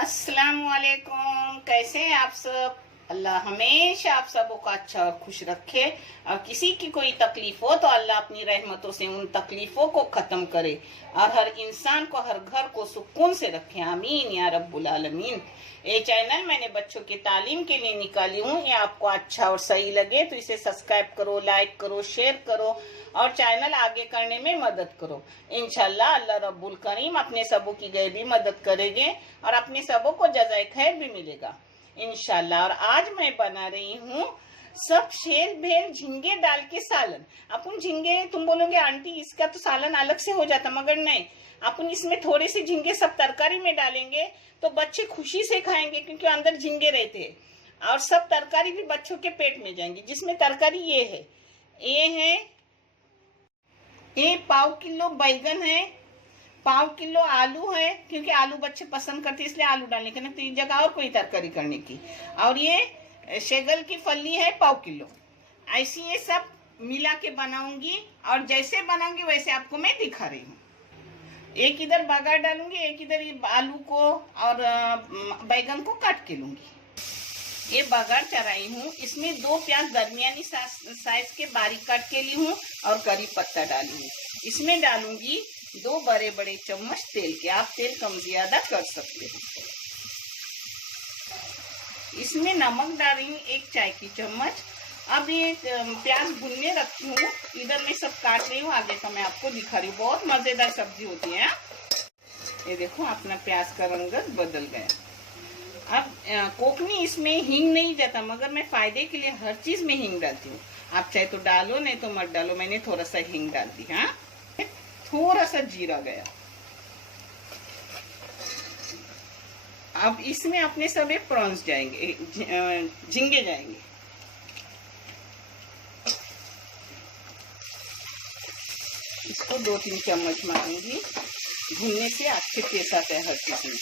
अस्सलाम वालेकुम। कैसे हैं आप सब? अल्लाह हमेशा आप सबों का अच्छा और खुश रखे। और किसी की कोई तकलीफ हो तो अल्लाह अपनी रहमतों से उन तकलीफों को खत्म करे और हर इंसान को, हर घर को सुकून से रखे। आमीन या रब्बुल आलमीन। ये चैनल मैंने बच्चों की तालीम के लिए निकाली हूँ। ये आपको अच्छा और सही लगे तो इसे सब्सक्राइब करो, लाइक करो, शेयर करो और चैनल आगे करने में मदद करो। इंशाल्लाह अल्लाह रब्बुल करीम अपने सबों की गैबी मदद करेंगे और अपने सबों को जज़ाए खैर भी मिलेगा इंशाल्लाह। और आज मैं बना रही हूँ सब शेल भेल झींगे डाल के सालन। अपन झींगे, तुम बोलोगे आंटी इसका तो सालन अलग से हो जाता, मगर नहीं, अपन इसमें थोड़े से झींगे सब तरकारी में डालेंगे तो बच्चे खुशी से खाएंगे क्योंकि अंदर झींगे रहते हैं और सब तरकारी भी बच्चों के पेट में जाएंगी। जिसमें तरकारी ये है, ये पाव किलो बैगन है, पाव किलो आलू है क्योंकि आलू बच्चे पसंद करते इसलिए आलू डालने का, नहीं तो इस जगह और कोई तरकारी करने की। और ये शेगल की फली है पाव किलो। ऐसी ये सब मिला के बनाऊंगी और जैसे बनाऊंगी वैसे आपको मैं दिखा रही हूँ। एक इधर बघार डालूंगी, एक इधर ये आलू को और बैगन को काट के लूंगी। ये बघार चढ़ाई हूँ, इसमें 2 प्याज दरमियानी साइज के बारीक काट के ली हूँ और करी पत्ता डाली हूँ। इसमें डालूंगी 2 बड़े बड़े चम्मच तेल के। आप तेल कम ज्यादा कर सकते हो। इसमें नमक डाल रही हूँ 1 चाय की चम्मच। अब ये प्याज भुनने रखी हूँ, इधर मैं सब काट रही हूँ, आगे का मैं आपको दिखा रही हूँ। बहुत मजेदार सब्जी होती है। ये देखो अपना प्याज का रंग बदल गया। अब कोकनी इसमें हींग नहीं जाता, मगर मैं फायदे के लिए हर चीज में हींग डालती हूँ। आप चाहे तो डालो, नहीं तो मत डालो। मैंने थोड़ा सा हींग डाल दी। हाँ, थोड़ा सा जीरा गया। अब इसमें अपने सब प्रॉन्स जाएंगे, झींगे जाएंगे। इसको 2-3 चम्मच मारूंगी। भूनने से अच्छे टेस्ट आता है हर चीज में।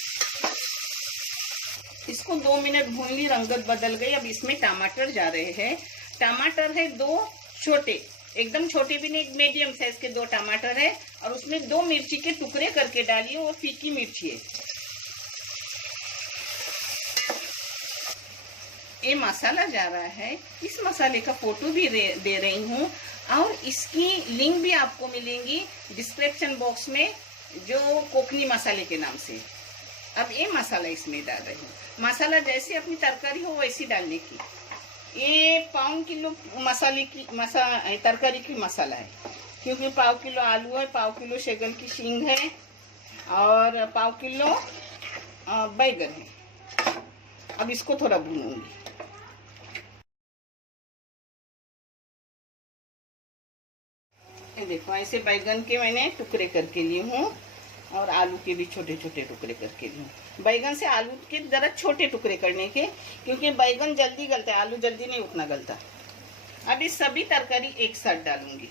इसको 2 मिनट भून ली, रंगत बदल गई। अब इसमें टमाटर जा रहे हैं। टमाटर है 2 छोटे, एकदम छोटे भी नहीं, मीडियम साइज के 2 टमाटर है और उसमें 2 मिर्ची के टुकड़े करके डालिए। वो फीकी मिर्ची है। ये मसाला जा रहा है। इस मसाले का फोटो भी दे रही हूँ और इसकी लिंक भी आपको मिलेंगी डिस्क्रिप्शन बॉक्स में, जो कोकनी मसाले के नाम से। अब ये मसाला इसमें डाल रही हूँ। मसाला जैसे अपनी तरकारी हो वैसी डालने की। ये पाव किलो तरकारी की मसाला है क्योंकि पाव किलो आलू है, पाव किलो शेगल की शींग है और पाव किलो बैगन है। अब इसको थोड़ा भूनूंगी। ये देखो ऐसे बैगन के मैंने टुकड़े करके लिए हूँ और आलू के भी छोटे छोटे टुकड़े करके लिए हूँ। बैगन से आलू के जरा छोटे टुकड़े करने के, क्योंकि बैगन जल्दी गलता है, आलू जल्दी नहीं उतना गलता। अब इस सभी तरकारी एक साथ डालूंगी।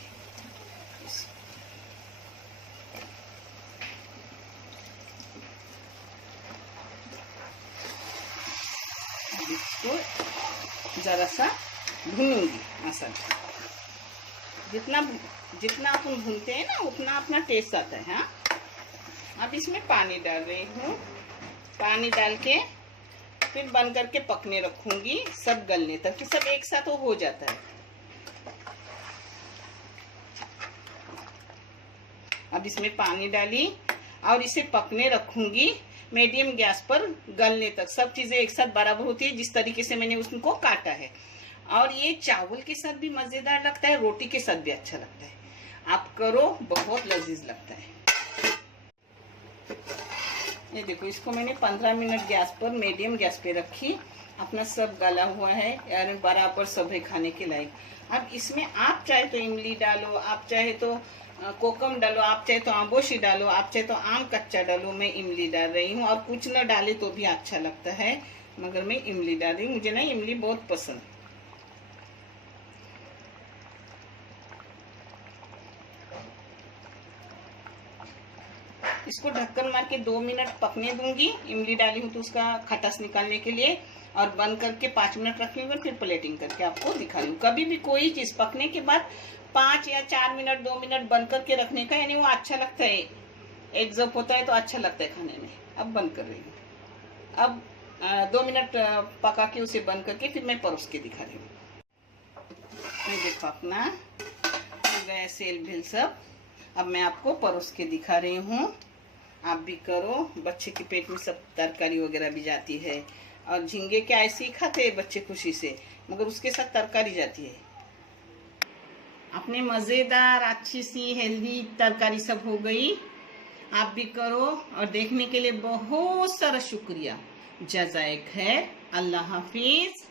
इसको जरा सा भूनूंगी मसाला। जितना अपन भूनते हैं ना उतना अपना टेस्ट आता है। हाँ, अब इसमें पानी डाल रही हूँ। पानी डाल के फिर बंद करके पकने रखूंगी सब गलने तक, कि सब एक साथ हो जाता है। अब इसमें पानी डाली और इसे पकने रखूंगी मीडियम गैस पर गलने तक। सब चीजें एक साथ बराबर होती है जिस तरीके से मैंने उसको काटा है। और ये चावल के साथ भी मजेदार लगता है, रोटी के साथ भी अच्छा लगता है। आप करो, बहुत लजीज लगता है। ये देखो, इसको मैंने 15 मिनट गैस पर मीडियम गैस पे रखी। अपना सब गला हुआ है यानी बराबर सब है खाने के लायक। अब इसमें आप चाहे तो इमली डालो, आप चाहे तो कोकम डालो, आप चाहे तो आम्बोशी डालो, आप चाहे तो आम कच्चा डालो। मैं इमली डाल रही हूँ और कुछ न डाले तो भी अच्छा लगता है, मगर मैं इमली डाल रही हूँ। मुझे ना इमली बहुत पसंद। इसको ढक्कन मार के 2 मिनट पकने दूंगी। इमली डाली हूँ तो उसका खटास निकालने के लिए। और बंद करके 5 मिनट रखूंगा, फिर प्लेटिंग करके आपको दिखा दूँ। कभी भी कोई चीज पकने के बाद 5 या 4 मिनट 2 मिनट बंद करके रखने का, यानी वो अच्छा लगता है। एक जब होता है तो अच्छा लगता है खाने में। अब बंद कर रही हूँ। अब 2 मिनट पका के उसे बंद करके फिर मैं परोस के दिखा रही हूँ। मैं देखो अपना हो गया सेल भेल सब। अब मैं आपको परोस के दिखा रही हूँ। आप भी करो, बच्चे के पेट में सब तरकारी वगैरह भी जाती है। और झींगे क्या ऐसे ही खाते हैं बच्चे खुशी से, मगर उसके साथ तरकारी जाती है। अपने मज़ेदार अच्छी सी हेल्दी तरकारी सब हो गई। आप भी करो। और देखने के लिए बहुत सारा शुक्रिया। जज़ाए खैर। अल्लाह हाफिज।